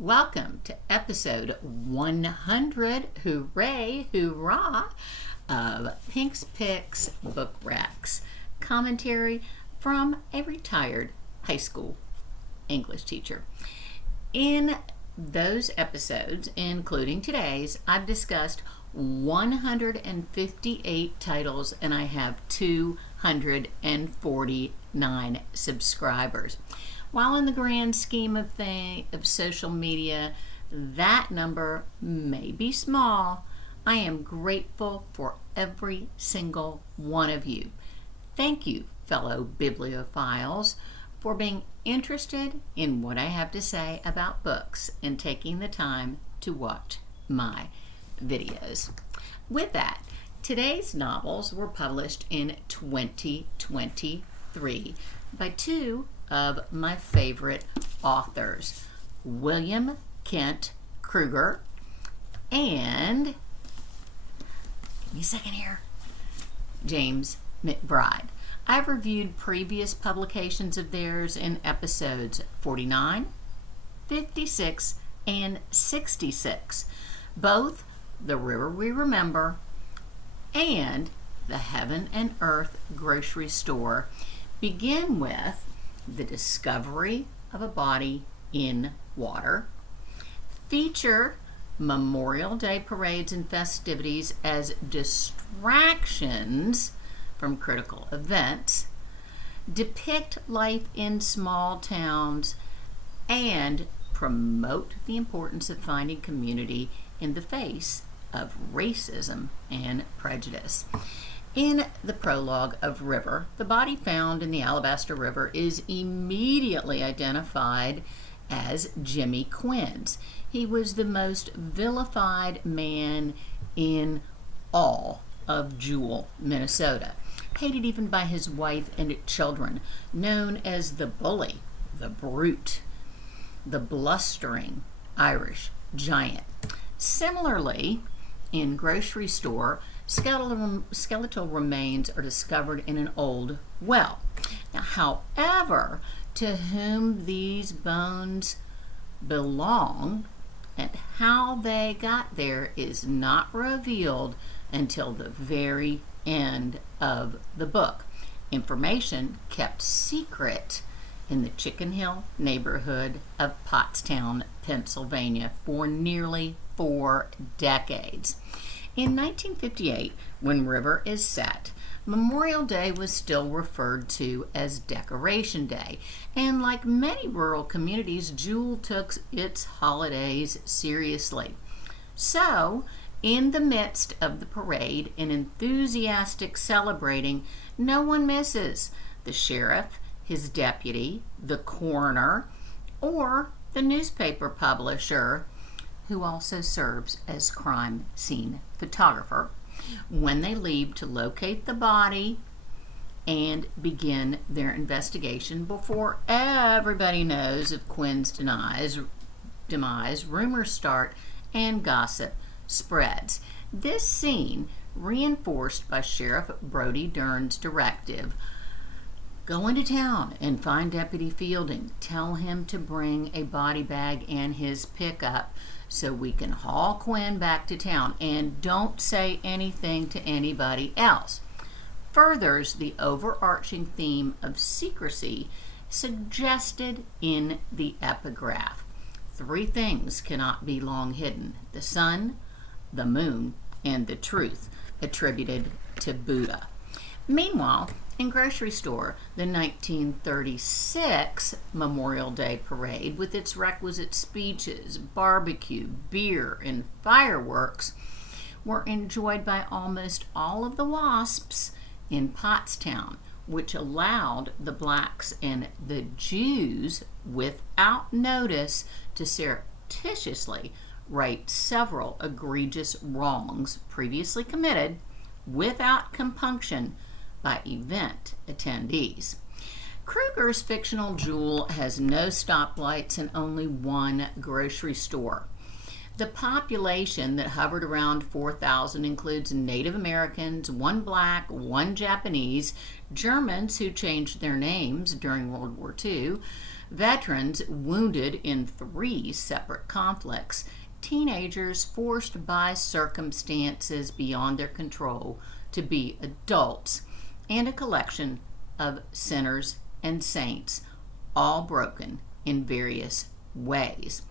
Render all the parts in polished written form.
Welcome to episode 100, hooray, hoorah, of Pink's Picks Book Recs, commentary from a retired high school English teacher. In those episodes, including today's, I've discussed 158 titles and I have 249 subscribers. While in the grand scheme of social media, that number may be small, I am grateful for every single one of you. Thank you, fellow bibliophiles, for being interested in what I have to say about books and taking the time to watch my videos. With that, today's novels were published in 2023 by two of my favorite authors, William Kent Krueger and, give me a second here, James McBride. I've reviewed previous publications of theirs in episodes 49, 56, and 66, both The River We Remember and The Heaven and Earth Grocery Store begin with the discovery of a body in water, feature Memorial Day parades and festivities as distractions from critical events, depict life in small towns, and promote the importance of finding community in the face of racism and prejudice. In the prologue of River, the body found in the Alabaster River is immediately identified as Jimmy Quinn's. He was the most vilified man in all of Jewell, Minnesota, hated even by his wife and children, known as the bully, the brute, the blustering Irish giant. Similarly, in Grocery Store, skeletal remains are discovered in an old well. Now, however, to whom these bones belong and how they got there is not revealed until the very end of the book. Information kept secret in the Chicken Hill neighborhood of Pottstown, Pennsylvania for nearly 4 decades. In 1958, when River is set, Memorial Day was still referred to as Decoration Day, and like many rural communities, Jewell took its holidays seriously. So, in the midst of the parade and enthusiastic celebrating, no one misses the sheriff, his deputy, the coroner, or the newspaper publisher, who also serves as crime scene photographer, when they leave to locate the body and begin their investigation before everybody knows of Quinn's demise, rumors start and gossip spreads. This scene, reinforced by Sheriff Brody Dern's directive, go into town and find Deputy Fielding. Tell him to bring a body bag and his pickup so we can haul Quinn back to town, and don't say anything to anybody else. Furthers the overarching theme of secrecy suggested in the epigraph. 3 things cannot be long hidden: the sun, the moon, and the truth, attributed to Buddha. Meanwhile, in Grocery Store, the 1936 Memorial Day Parade, with its requisite speeches, barbecue, beer, and fireworks, were enjoyed by almost all of the WASPs in Pottstown, which allowed the blacks and the Jews, without notice, to surreptitiously right several egregious wrongs previously committed without compunction by event attendees. Krueger's fictional Jewell has no stoplights and only one grocery store. The population that hovered around 4,000 includes Native Americans, 1 black, 1 Japanese, Germans who changed their names during World War II, Veterans wounded in 3 separate conflicts, teenagers forced by circumstances beyond their control to be adults, and a collection of sinners and saints, all broken in various ways.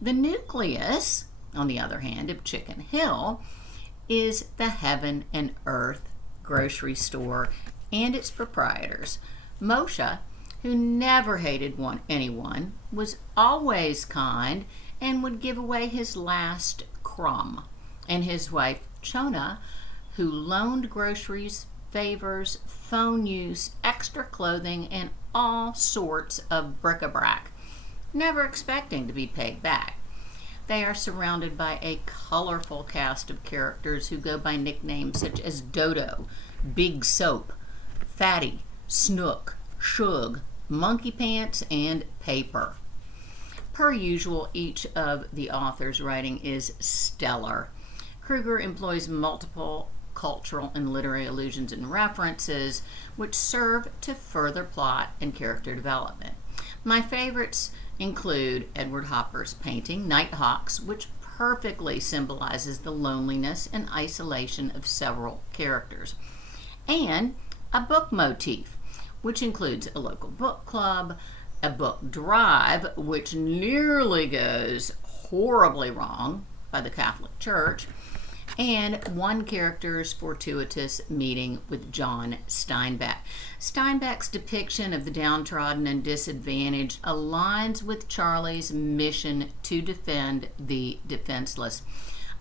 The nucleus, on the other hand, of Chicken Hill is the heaven and earth grocery store and its proprietors. Moshe, who never hated anyone, was always kind and would give away his last crumb. And his wife, Chona, who loaned groceries, favors, phone use, extra clothing, and all sorts of bric-a-brac, never expecting to be paid back. They are surrounded by a colorful cast of characters who go by nicknames such as Dodo, Big Soap, Fatty, Snook, Shug, Monkey Pants, and Paper. Per usual, each of the authors' writing is stellar. Krueger employs multiple cultural and literary allusions and references which serve to further plot and character development. My favorites include Edward Hopper's painting, Nighthawks, which perfectly symbolizes the loneliness and isolation of several characters, and a book motif, which includes a local book club, a book drive, which nearly goes horribly wrong by the Catholic Church, and one character's fortuitous meeting with John Steinbeck. Steinbeck's depiction of the downtrodden and disadvantaged aligns with Charlie's mission to defend the defenseless.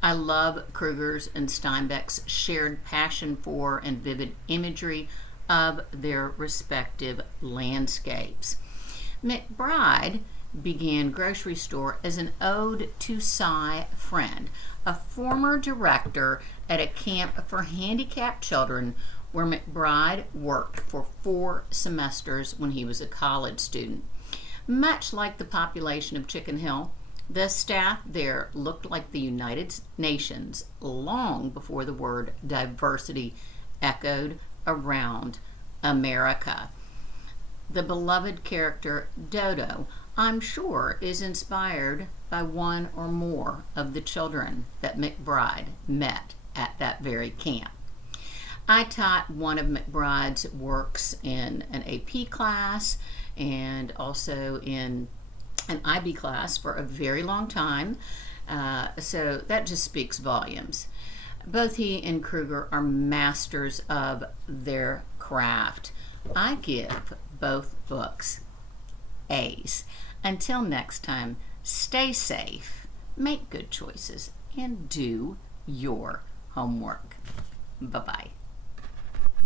I love Krueger's and Steinbeck's shared passion for and vivid imagery of their respective landscapes. McBride began Grocery Store as an ode to Cy Friend, a former director at a camp for handicapped children where McBride worked for 4 semesters when he was a college student. Much like the population of Chicken Hill, the staff there looked like the United Nations long before the word diversity echoed around America. The beloved character Dodo, I'm sure, is inspired by one or more of the children that McBride met at that very camp. I taught one of McBride's works in an AP class and also in an IB class for a very long time, so that just speaks volumes. Both he and Krueger are masters of their craft. I give both books A's. Until next time, stay safe, make good choices, and do your homework. Bye-bye.